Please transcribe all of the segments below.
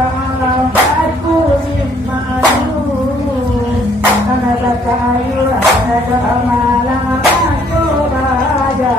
kalau aku dimadu ada kayu ada malam aku bahagia.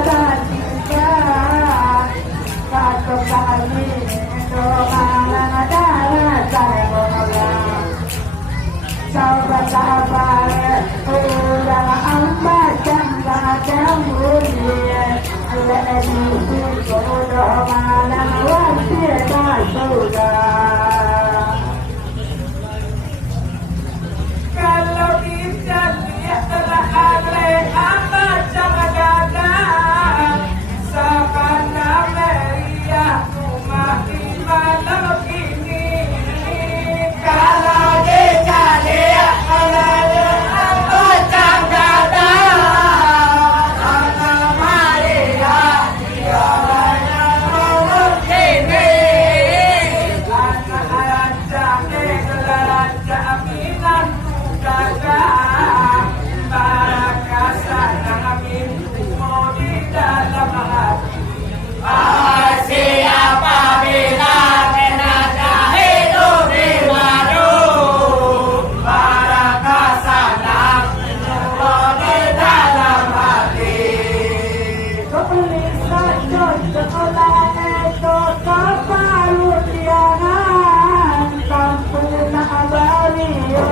Jangan Kalau kita lihat telah ada apa jangan ada sabana meriah rumah di malam ini. Kalau kita lihat ada apa jangan ada sabana meriah rumah ini. Anak-anak cantik raja aminan Barakasan amin mau di dalam hati. Siapa bilang enaknya hidup di madu? Barakasan amin mau di dalam hati. Tulisan sekolah itu kepaludianan kampung Abario.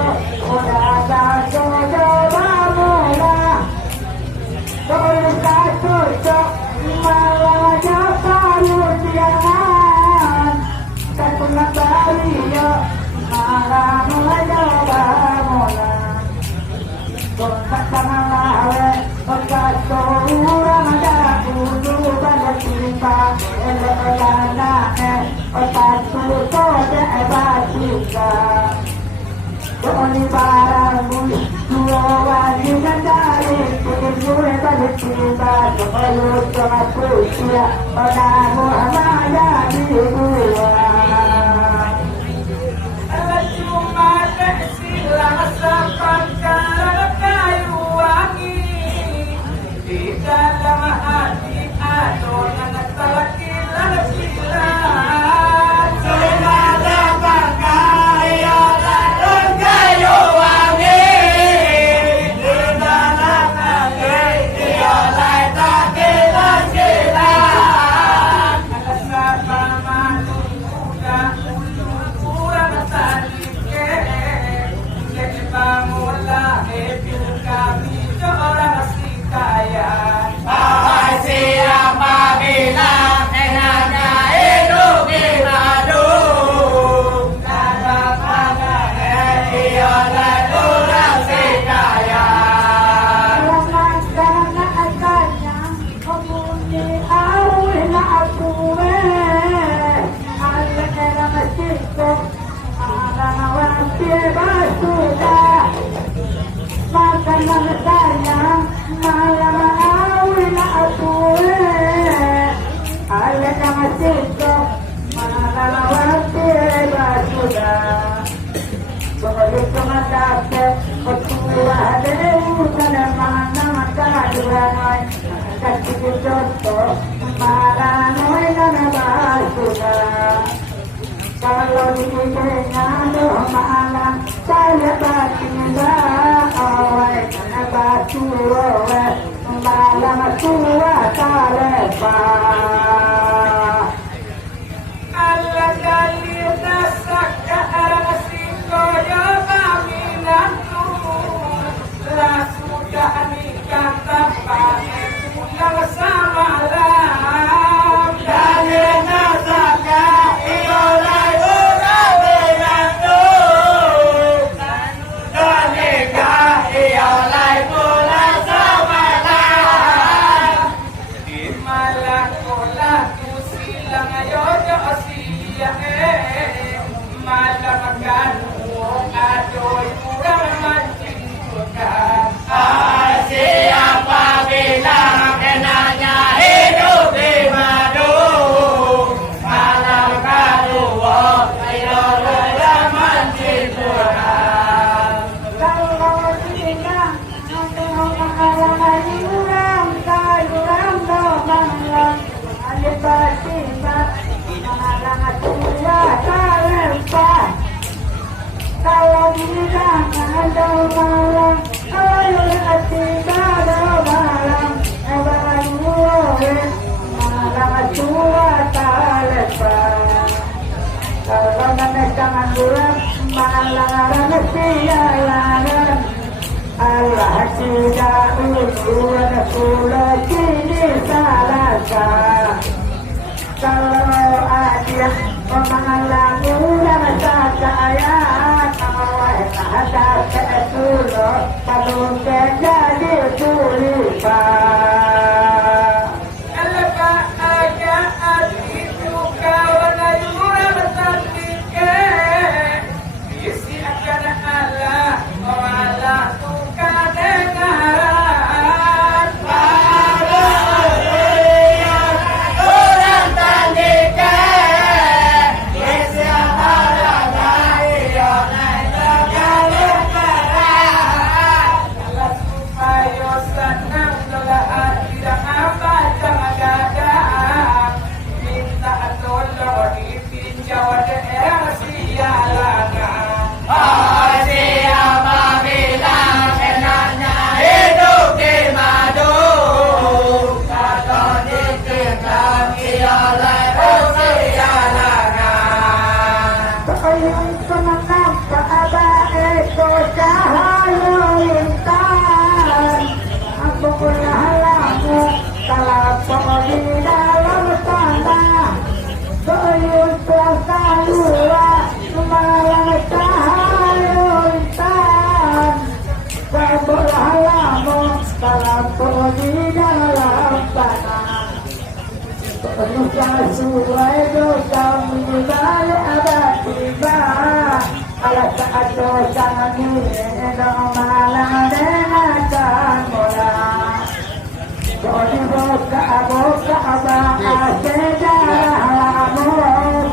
Di dalam hati adonan terkilan kalau dikenal malam saya batinlah awal karena batu malam tua talepa Allah kali nasaka asiko ya kaminanku lah sudah nikah tanpa pulang samalam kali nasaka iolai orang menantu sudah nikah iolai pulang samalam di malam kolah silang ayo siya malam kanu adoy kurang mancing suka siapa bilang enaknya hidup di madu malam kanu ayo kurang mancing suka kalau bilang orang kurang kurang doang ada pasti kalau bilang ada malam kalau hati ada malam malam tua tak lepas kalau jangan bulan malam sialan Allah tidak utuh pulau kini salah jaga. Kalau ada pemahalanmu dan kekayaan, awal ada kesulo, kalau jadi tulipan. Kalau keadaan itu kawan ayuran bertandingkan, isi akan Allah, Allah tukar dengaran. Sesuai dosa menilai abad tiba, alat saat dosa menilai malam dengarkan mula. Jadi boka abah sejarah lamu,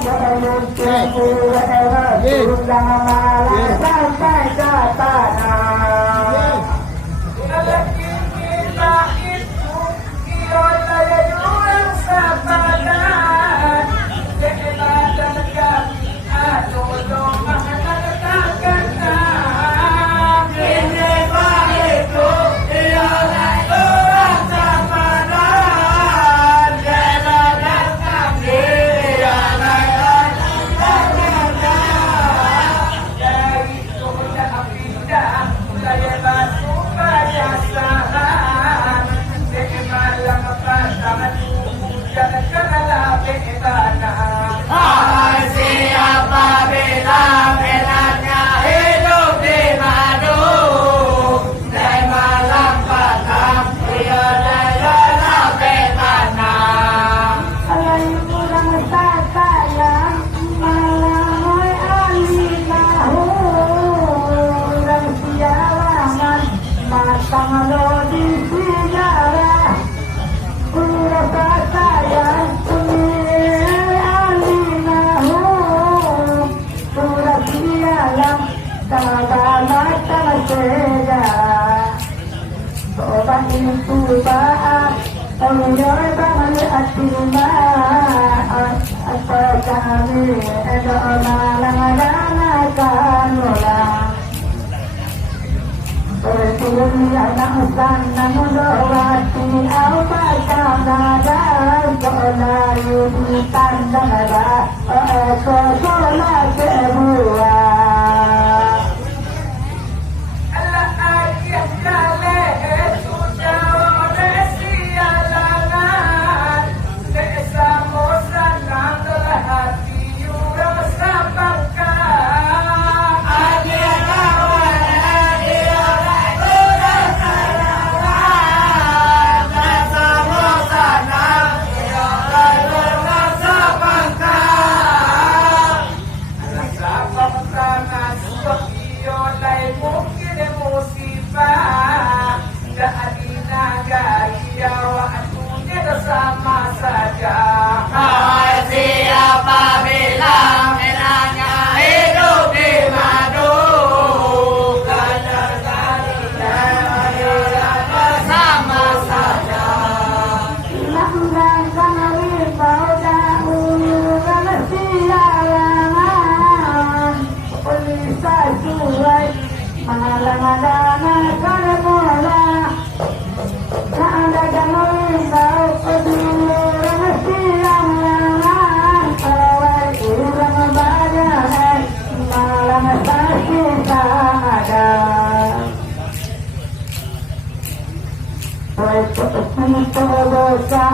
sebelum semua sudah malam sampai ke tanah. Kalau kita itu iolaya jurang sabadan, kehilangan kami atau mengatakan ini baikku iolaya jurang sabadan, kehilangan kami iolaya dari sudah pindah mulai batu kebiasaan malam pertama jangan kenal bagaimana. Siapa bilang enaknya hidup di madu, dari malam pertama dia dalam bagaimana. Alai kurang sayang malamai alinahu, dan sialangan matang lo di sejarah. Kurasa sayang alinahu, kurang sialang mata sejarah. Sobat itu baak, menyoy bangan atima, apa kami edo malang danakan ulang. Bertuni anak sana mudawati, apa kanada, kola yubi tandada, kola kebuah. Sama saja. Siapa bilang enaknya hidup di madu, sama saja. Langgang kami pada ulang sialangan, polisi suai malam dana karmola. Ada jangan tahu peduli sialangan, awal kurang badan malam sakit ada. Dosa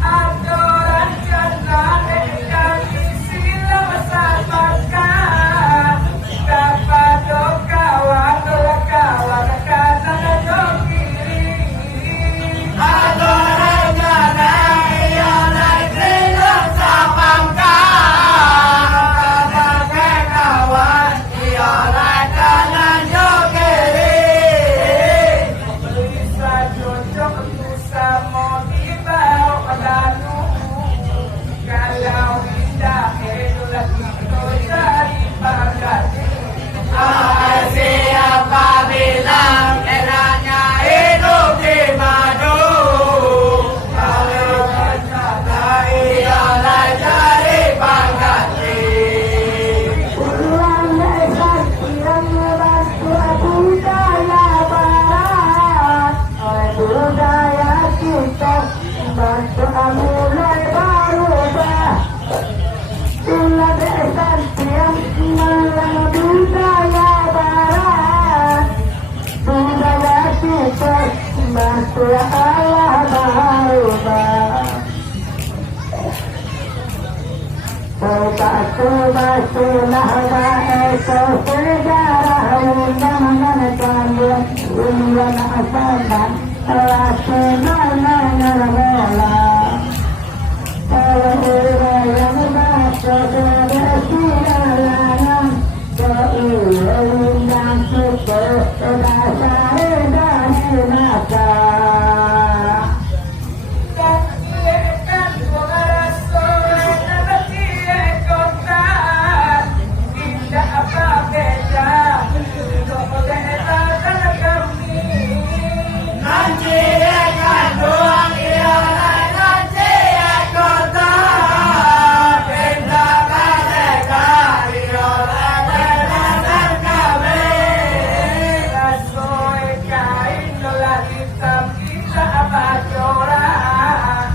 Adoran jannah yang silam sabarkan kepada kawan kanan jokiri. Adoran jannah yang silam sabarkan kepada kawan kanan jokiri. Bisa cocok bisa mau dibawa padaku. Kalau tidak itulah kita cari bagasi. Siapa bilang enaknya hidup di madu? Kalau ternyata ialah cari pengganti. Pulang esok yang membantu budaya barat, budaya kita bantu mulai berubah. Pulang esok yang melang budaya barat, budaya kita bantu Allah berubah. Sudah eko sejarah undangan kalian undangan asalan laksana nirmala yang masuk kesalahan keulungan suku dasar dan masa. Dan ikan suara sore dan kota tidak apa beda untuk daerah dan kami. Nanti akan doang ialah nanti kota. Benda mereka ialah dan kami. Rasoy kain dolar hitam kita apa corak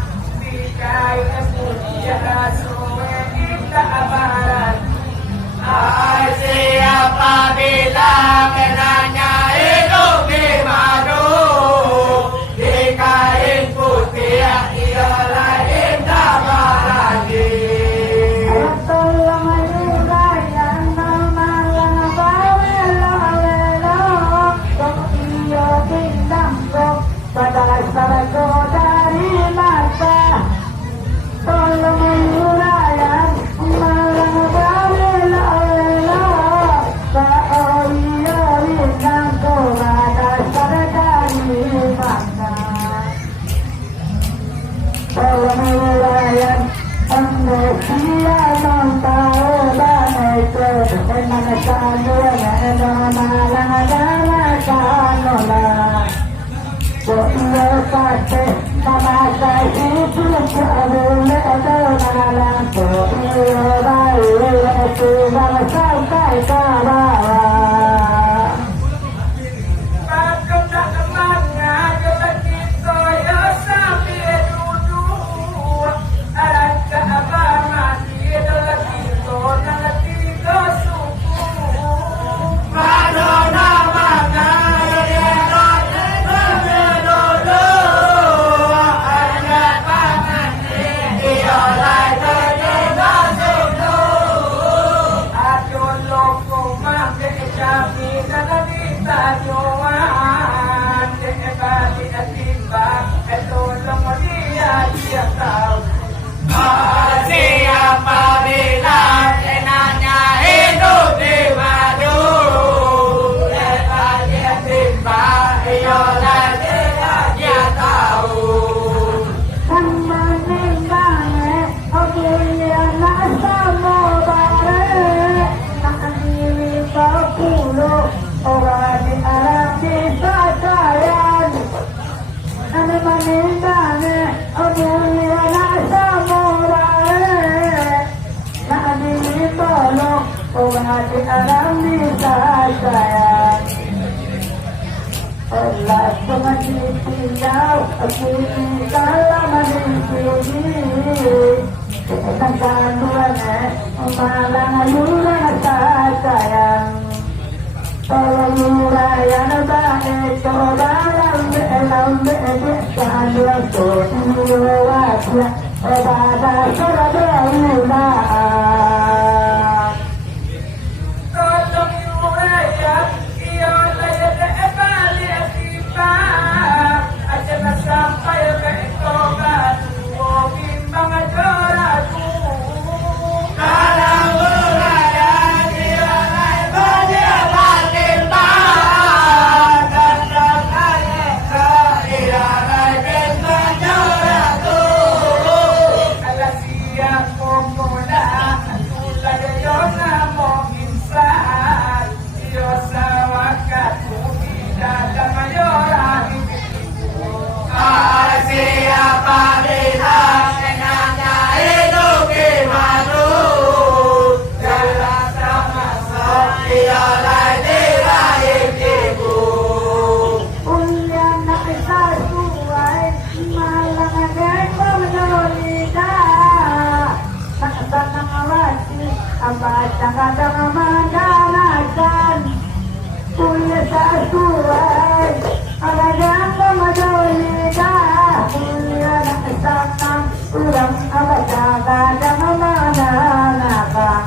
di kain putih rasoy kita abaran. Siapa bilang enaknya hidup di madu? Di kain putih ialah indah bahagia. Tolong ayudayan malang bawelo kok iyo bintang kok pada sargo dari mata. Tolong ayudayan malang bawelo kok iyo bintang kok pada sargo dari mata. Tolong ayudayan Manusia non tahu dan itu dengan kanunya dan malang kanulah. Kau pasti sama saya itu boleh dengan kau baik itu sampai ke bawah. Bakal tak kemana kita kita ya sampai duduk. Arangka apa mati dalam kita dalam tiga suku. Madonna Ayo loko di alam bisa sayang. Allah semestinya aku dalam sini. Tentang duanya malang ayuran sayang. Tolong murayan baik dalam kandungan wajah pada surabaya. Tolong murayan sampai ke tobat, bimbang joratu. Kalau murayan dialai berjalan timbang, dan dialai bimbang joratu. Kalau siang pemuda, tulah yona menginsan, yosa wakatu tidak mayorani. Siapa bilang enaknya hidup di madu, jalan sama dialai diraih ibu. Ulian nak sesuai malang ada menolida. Tak tanang awasi apa jangan mengadakan. Ulian sesuai ada yang menolida. Ulian nak tanang ulang apa jangan mengadakan.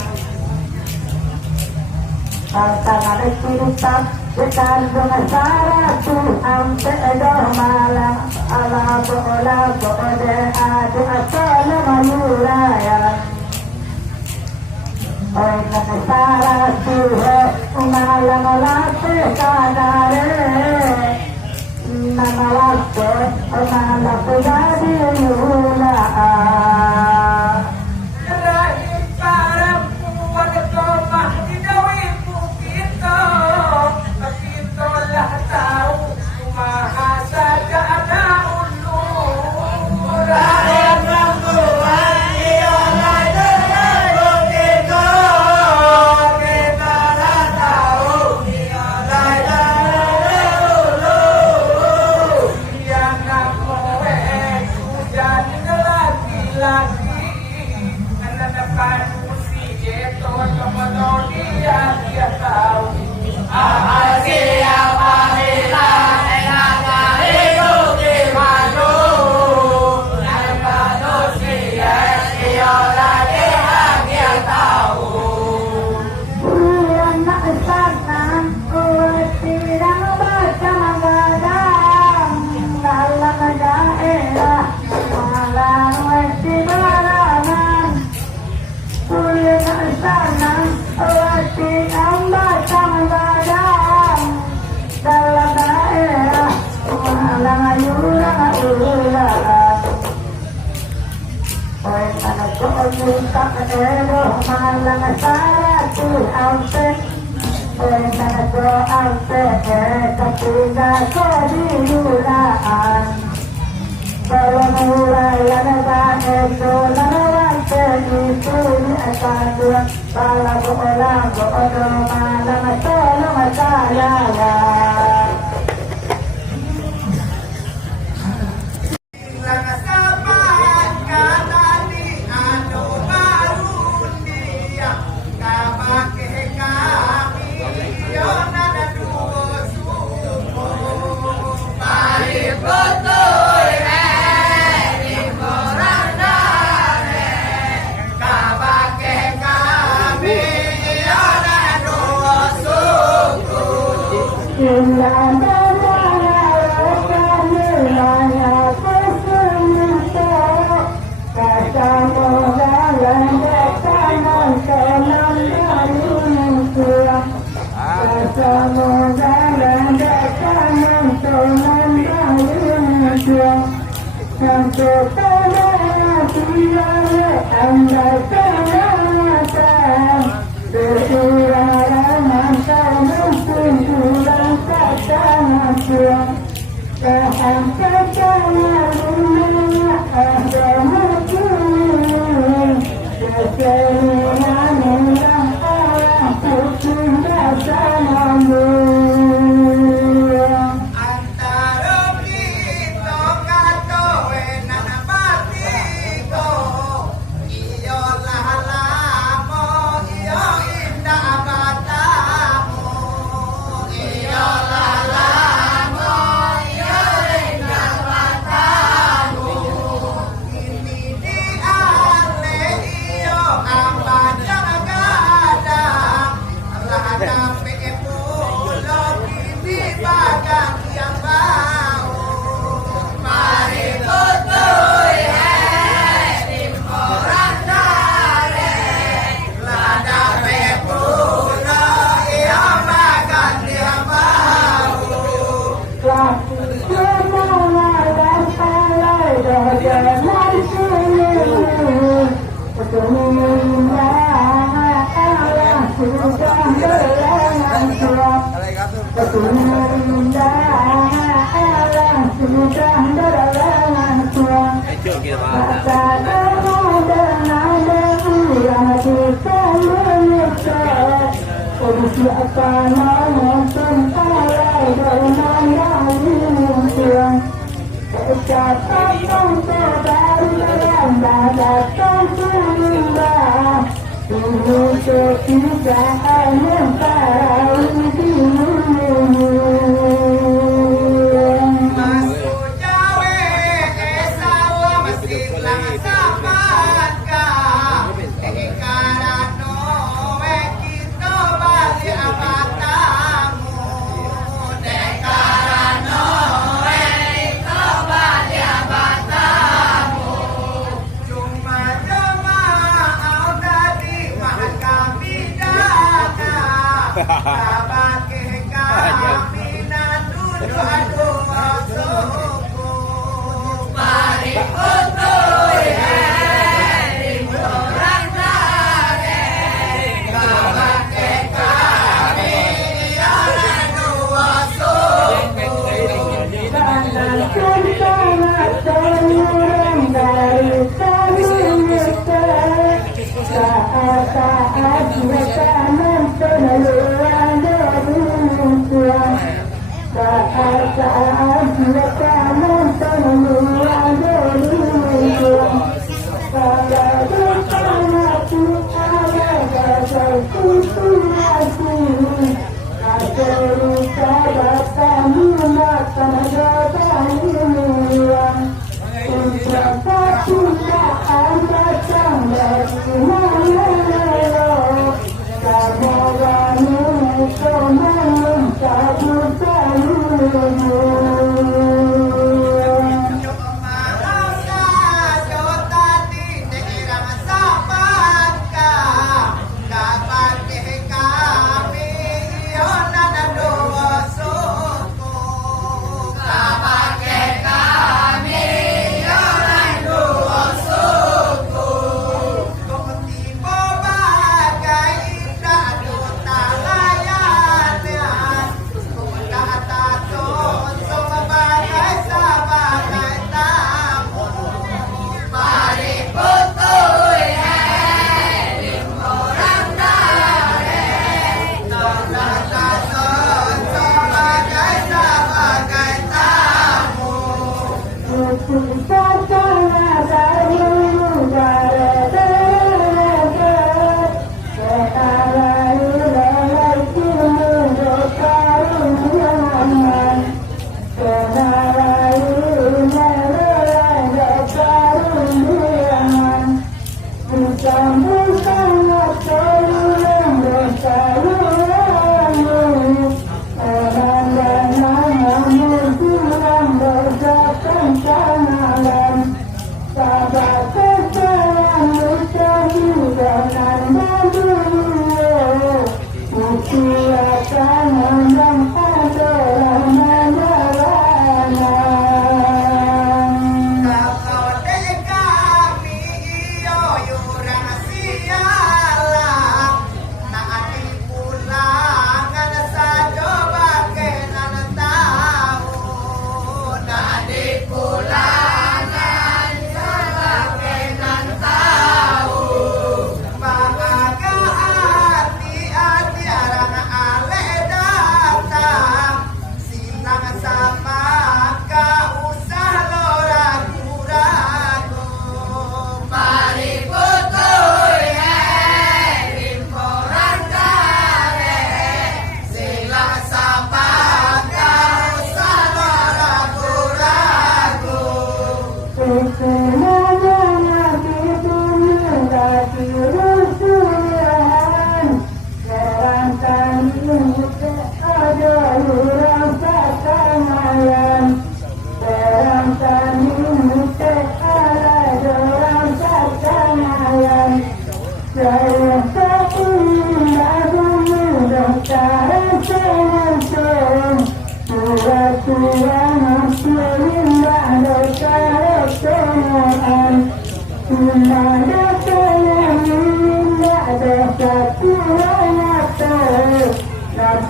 Tangan kita bukan masalah Tuhan telah malam ala bola boleh ada asal mayurayan. Oh masalah Tuhan malam latte kadare nama latte malam jadi yulaan. Rahim paraku wajah di dawimu kita, kita lah tahu maha saja ada ulur. Rahim rangkuan dialai diraih ibu. Kita dah tahu dialai diraih ulur. Yang aku hujan lagi-lagi, anak depan usia tolong dia tahu. Siapa bilang enaknya hidup di madu, dan manusia dialai dia tahu. Ulian nak sanang tidak baca magadang dalam daerah malang westi barangan. Ulian nak sanang tidak baca magadang dalam daerah malang ayuran ulaan. Oi anak kau tak ada malang satu ampe. Oi anak kau ampe tapi tak kediulaan. Kalau mulai ada itu lawan itu akan buat pala bola malang tolong saya.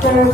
Dia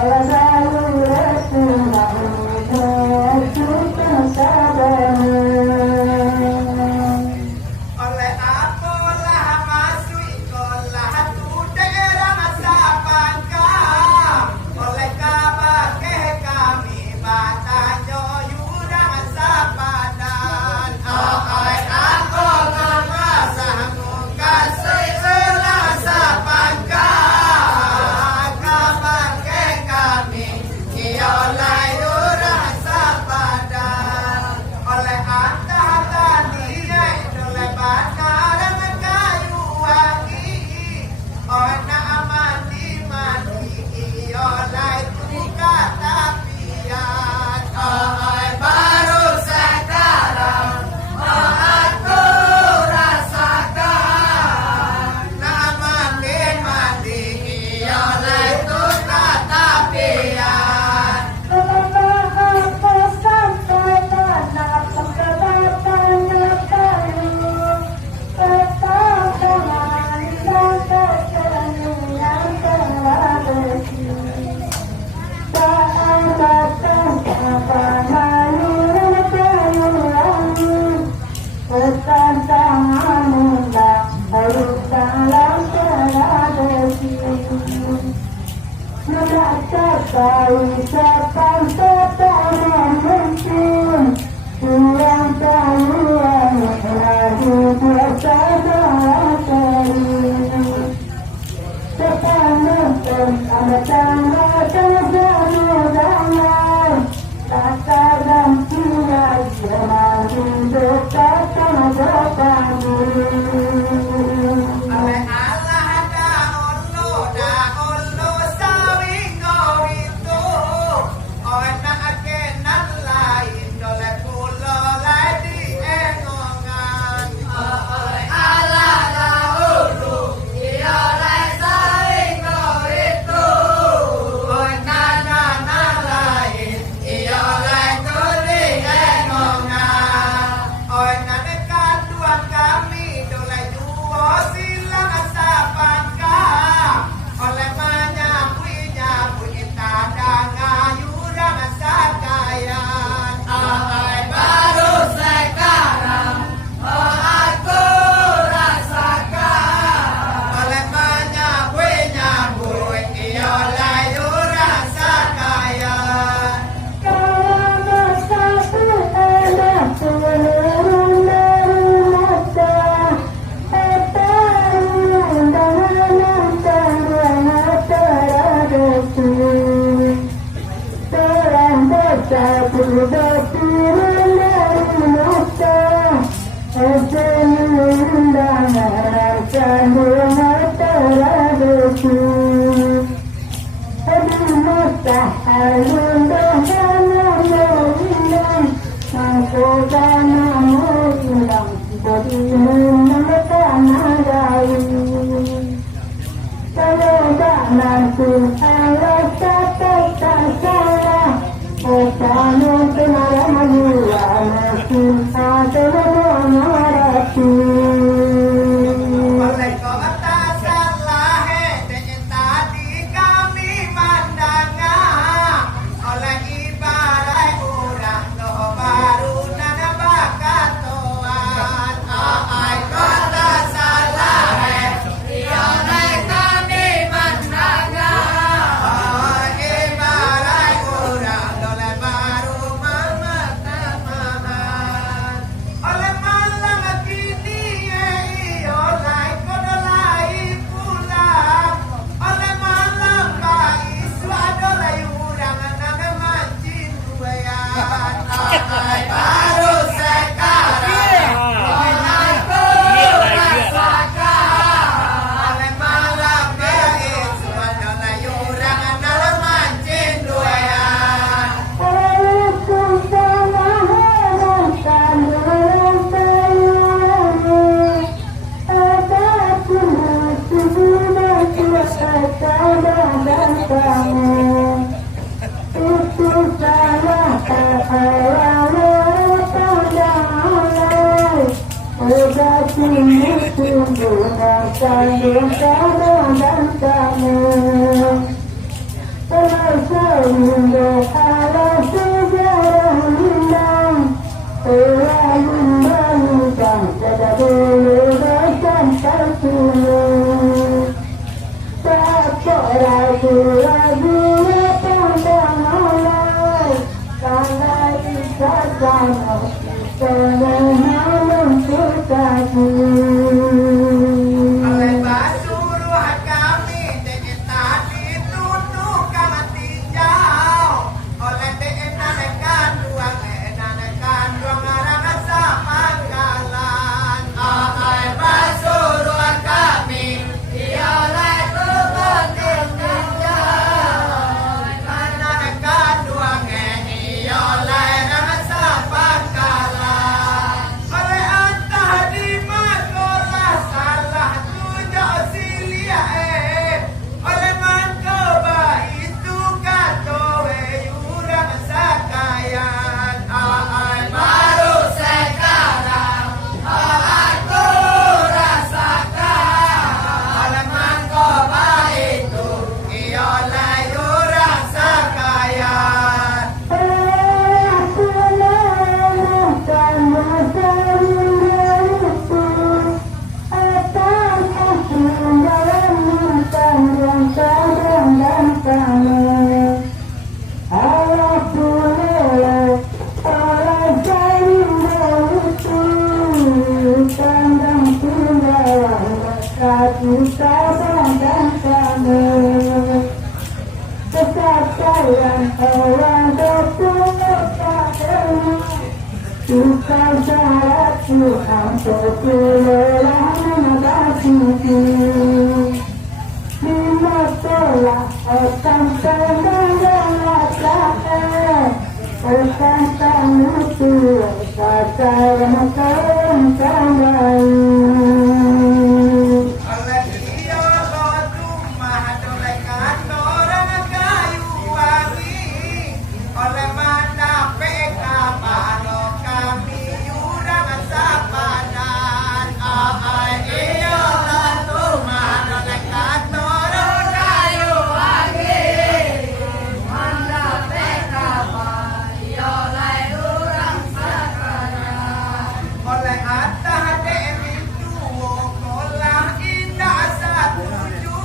Ada Suruh kami dengan tadi tutup kami tinjau yang orang bertemu padanya. Bukan syarat Tuhan sekelelahan hatiku. Lima telah akan terlalu bukan tahu Tuhan saya makan kembali. Oleh dia rumah oleh kantor kayu wangi, oleh mana PK Pano kami urang sapadan. Iya rumah oleh kantor kayu wangi, mana PK Pano oleh urang sapadan. Oleh atas dewi tuwo kolah indah satuju,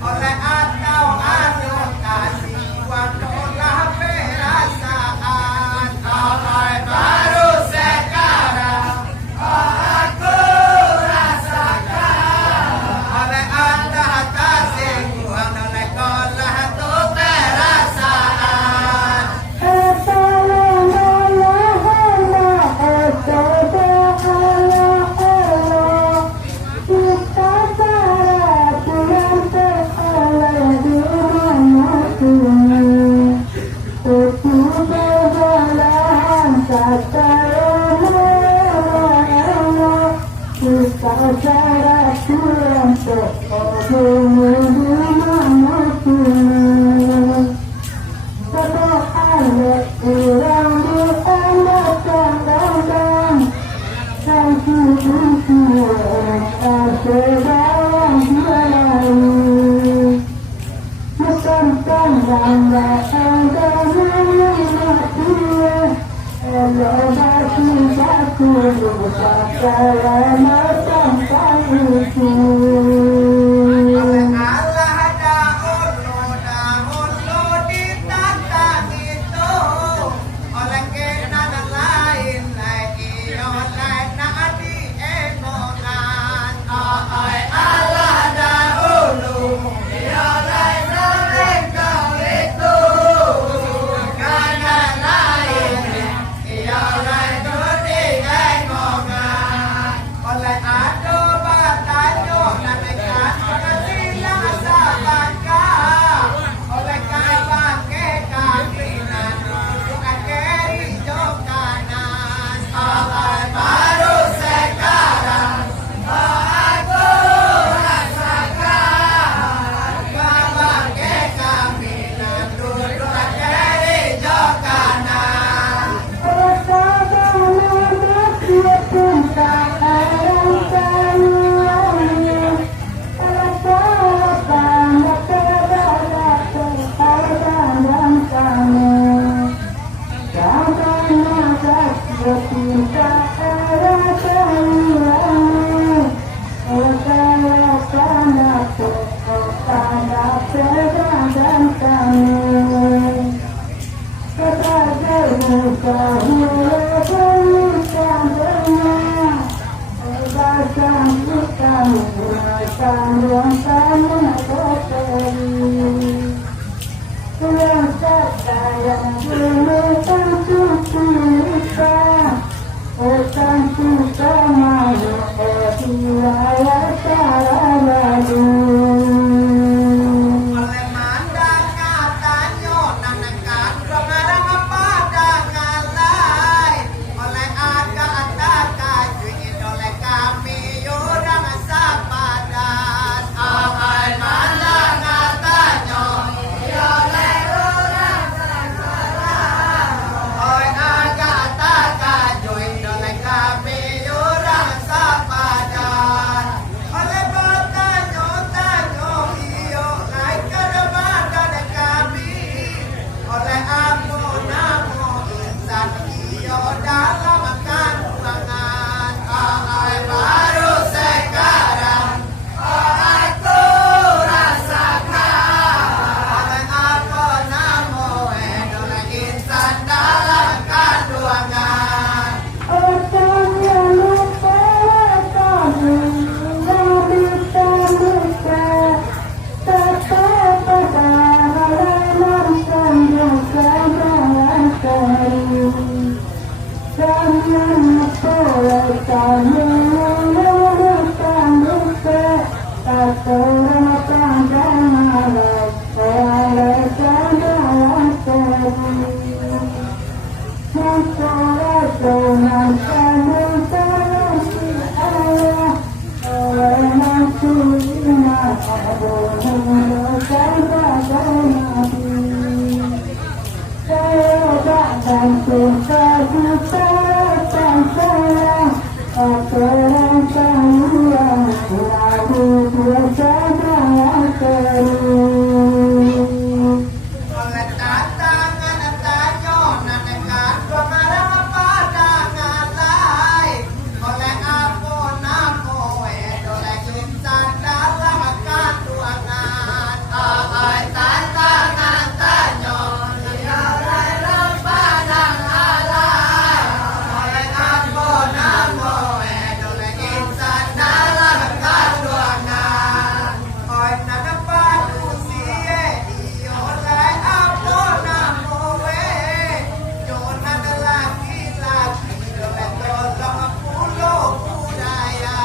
oleh atau anu kasih wakolah perasaan. Oleh baru sekarang aku rasakan, oleh atas kasih oleh kolah tu perasaan. Oleh Allah dahulu ditantang itu, oleh kenan lain lagi oleh nadi emonan. Oleh Allah dahulu oleh sering kau itu, kanan lain oleh nadi emonan. Oleh ado batanyo nanekan silang sabangka, oleh kawan ke kaminan duduk kiri jok kanan. Oleh baru sekarang aku rasakan, kawan ke kaminan duduk kiri jok kanan. Oleh mandang katanyo nanekan pengarang padangan lain, oleh aga kajuin oleh kami orang sapadan. Oleh mandang katanyo oleh orang sapadan. oleh tantangan tanyo nanekan dua marang padangan lai oleh ampun oleh insan dalam kandungan ai tantangan tanyo oleh padangan lai oleh ampun oleh insan dalam kandungan oi nadapan usia oleh ampun Jonan laki-laki oleh tolong pulau budaya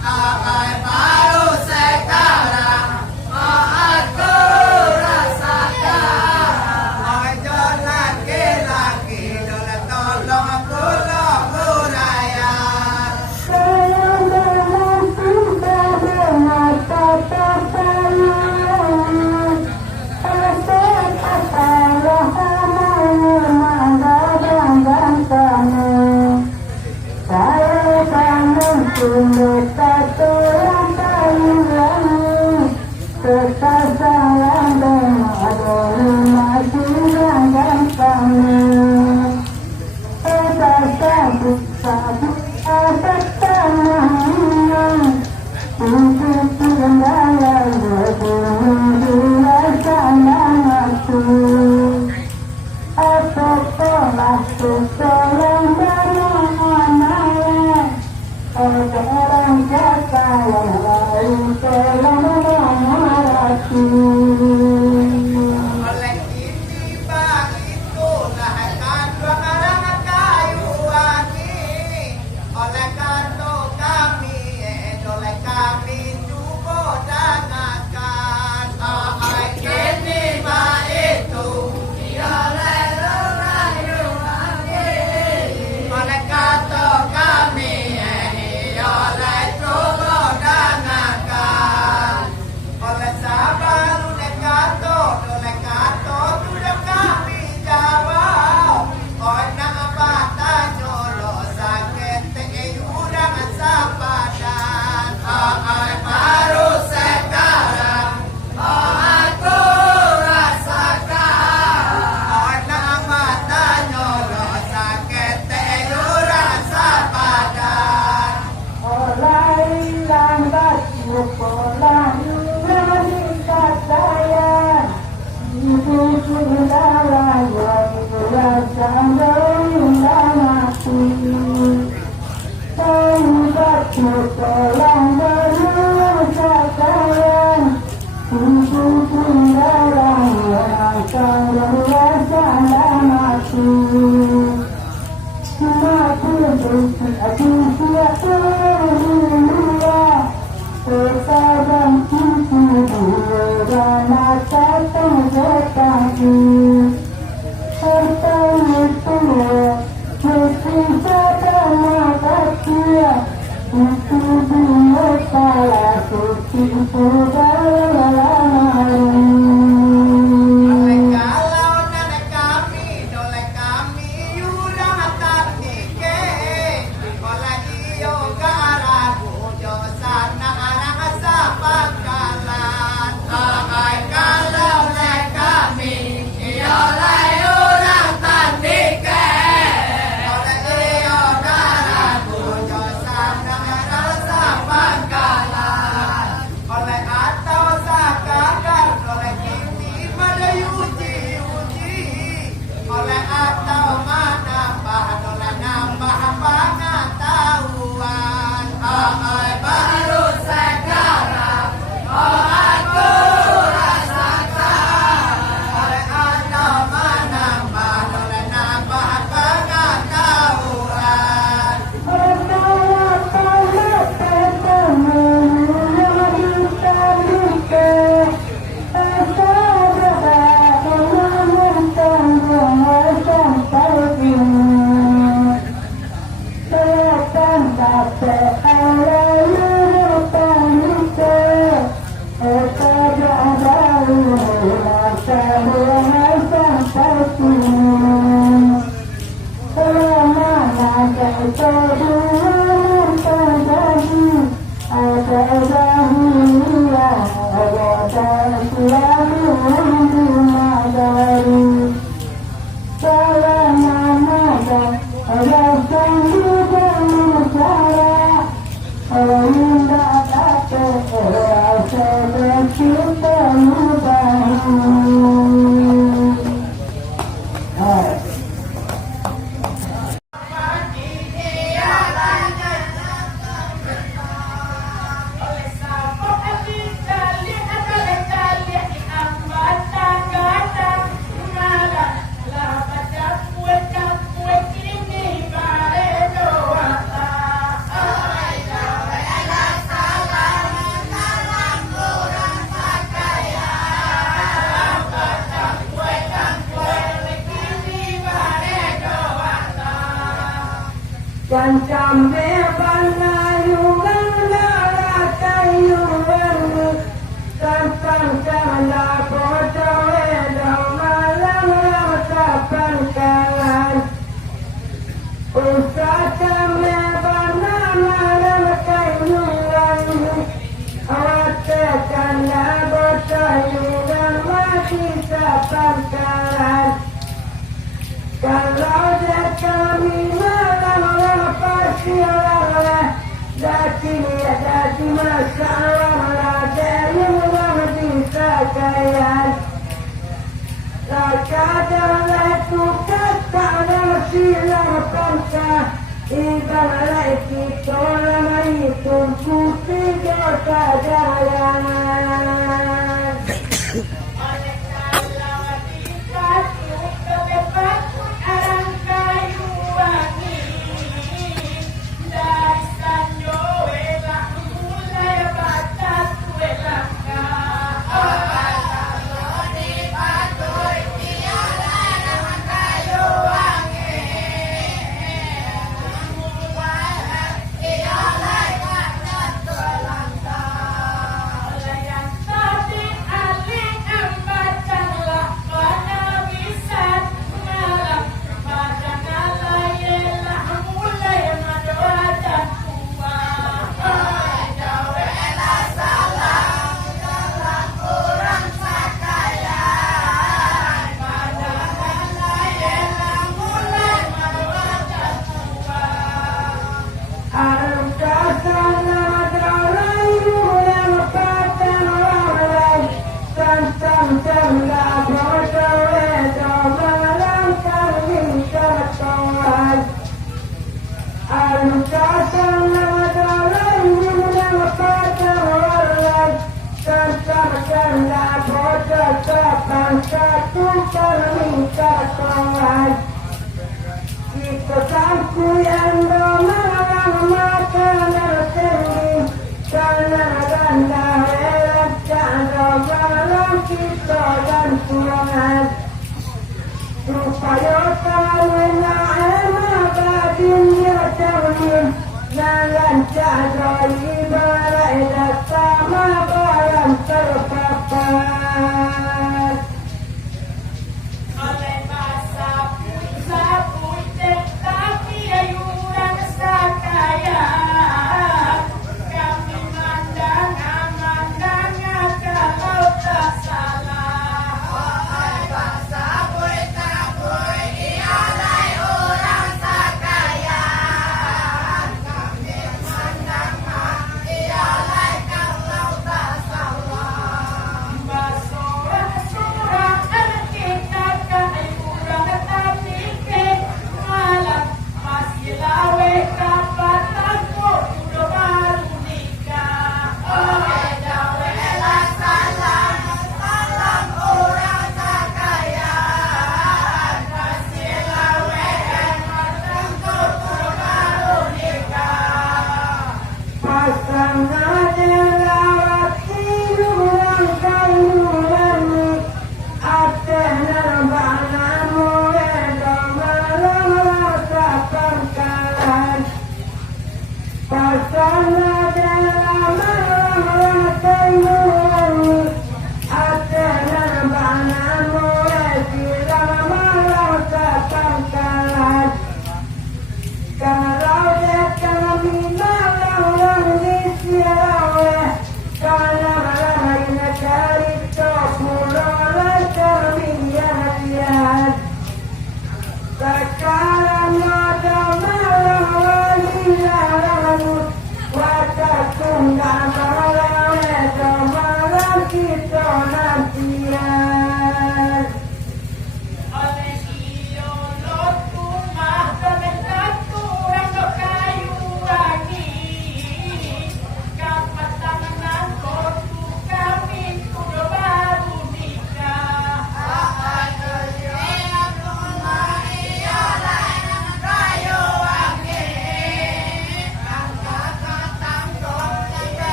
ai baru sekarang aku rasakan oi Jonan laki-laki oleh tolong pulau budaya oleh ini begitu lahirkan dua karang kayu wangi oleh kanto kami oleh kami cuba dengarkan ai kini itu oleh kayu wangi oleh kanto kami oleh cuba dengarkan oleh sabar oleh kanto sudah kami jawab oi nang bata nyolo sakit udah sabadan ai baru sekarang aku rasakan oi nang bata nyolo sakit udah sabadan oleh kalau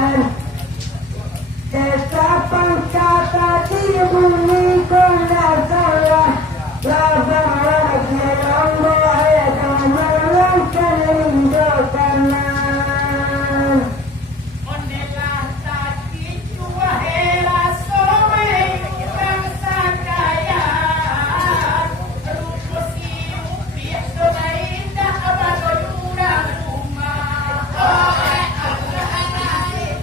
Tuhan. Desa pangkata di bumi kona salah, labang lagi lombo ayat melangkan rindu kanan. Ondelah sakit jua hela some bangsa kaya. Rupusi upiak dona indah abado yura rumah. Oh Allah anai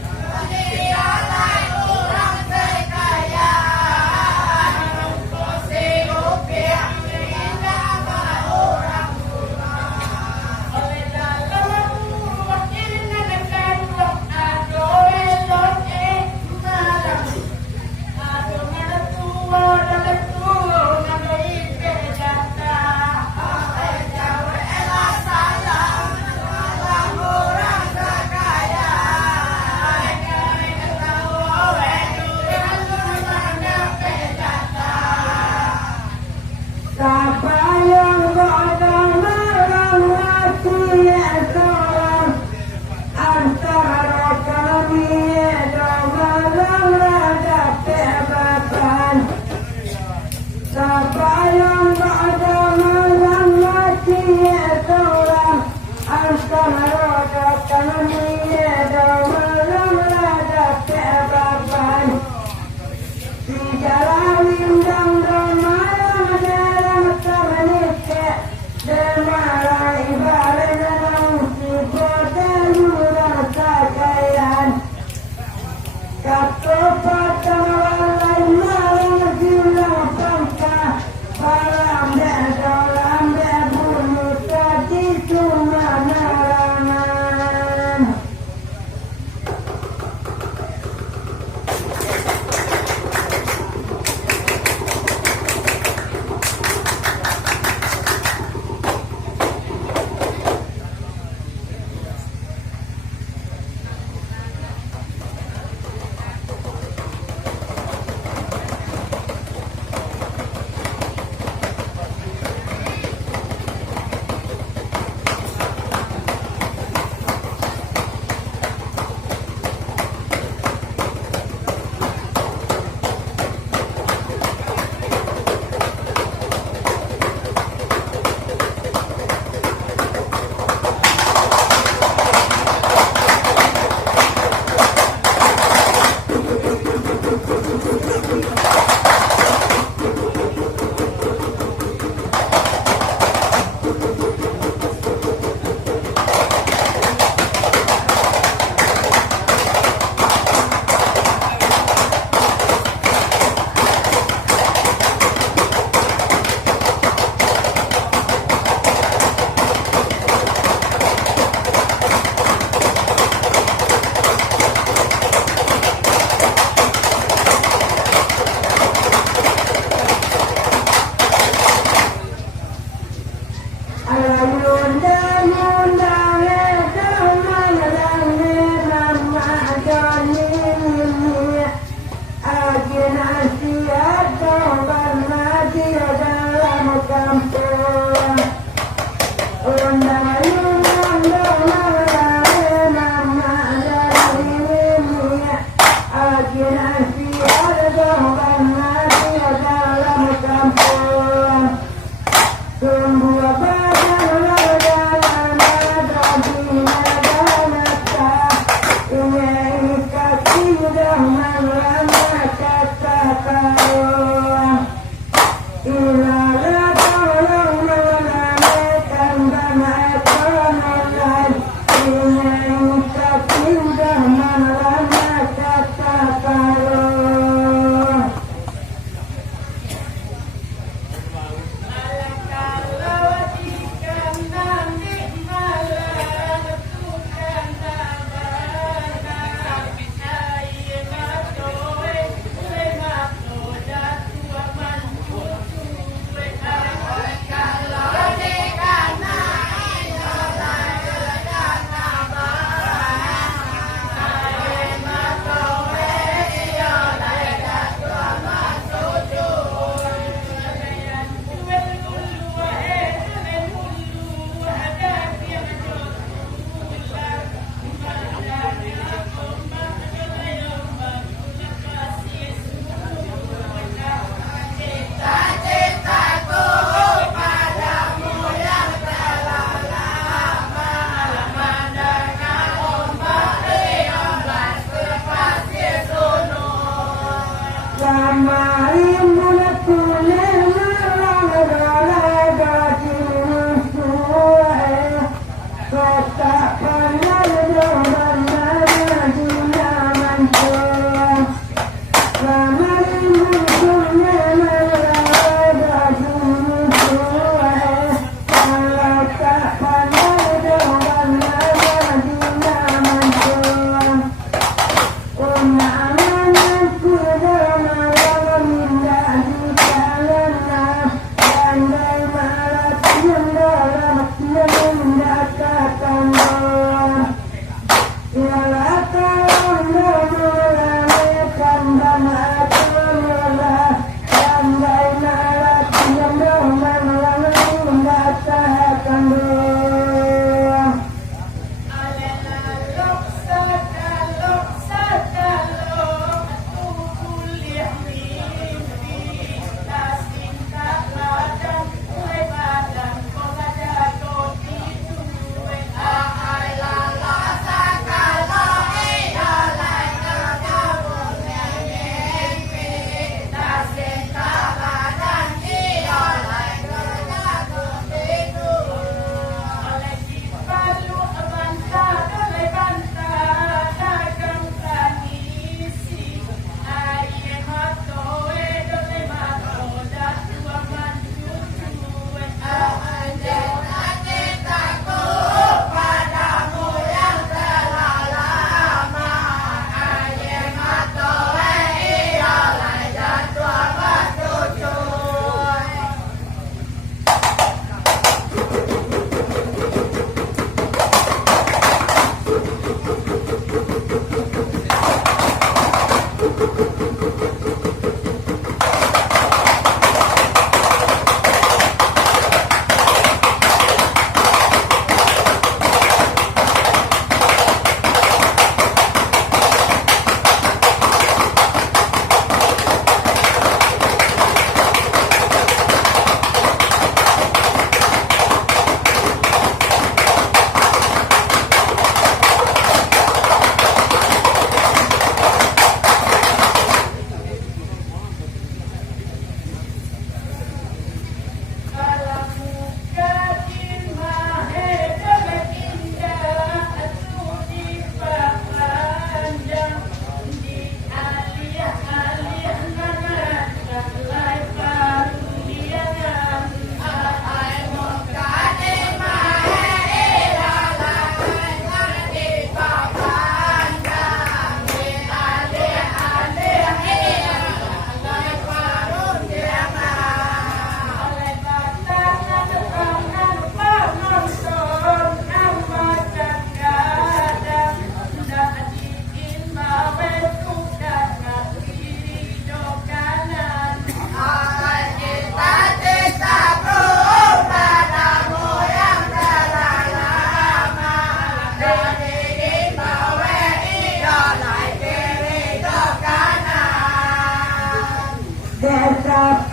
Sarap